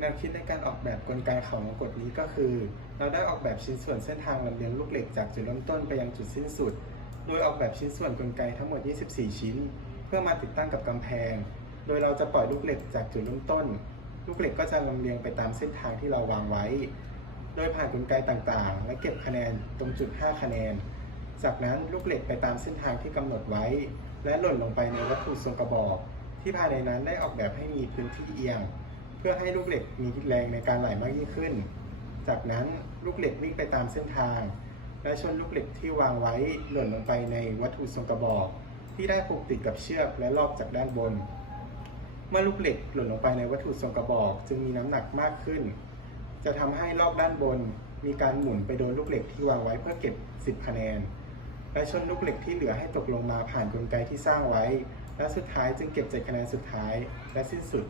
แนวคิดในการออกแบบกลไกขาวงกตนี้ก็คือ เราได้ออกแบบชิ้นส่วนเส้นทางลำเลียงลูกเหล็กจากจุดเริ่มต้นไปยังจุดสิ้นสุด โดยออกแบบชิ้นส่วนกลไกทั้งหมด 24 ชิ้น เพื่อมาติดตั้งกับกำแพง โดยเราจะปล่อยลูกเหล็กจากจุดเริ่มต้น ลูกเหล็กก็จะลำเลียงไปตามเส้นทางที่เราวางไว้ โดยผ่านกลไกต่างๆ และเก็บคะแนนตรงจุด 5 คะแนน จากนั้นลูกเหล็กไปตามเส้นทางที่กำหนดไว้ และหล่นลงไปในวัตถุทรงกระบอก ที่ภายในนั้นได้ออกแบบให้มีพื้นที่เอียง พื่อให้ลูกเหล็กมีแรงในการไหลมากยิ่งขึ้น จากนั้นลูกเหล็กวิ่งไปตามเส้นทาง และชนลูกเหล็กที่วางไว้หล่นลงไปในวัตถุทรงกระบอก ที่ได้ผูกติดกับเชือกและรอบจากด้านบน เมื่อลูกเหล็กหล่นลงไปในวัตถุทรงกระบอก จึงมีน้ำหนักมากขึ้น จะทำให้รอบด้านบน มีการหมุนไปโดนลูกเหล็กที่วางไว้เพื่อเก็บ 10 คะแนน และชนลูกเหล็กที่เหลือให้ตกลงมาผ่านกลไกที่สร้างไว้ และสุดท้ายจึงเก็บ7คะแนนสุดท้ายและสิ้นสุด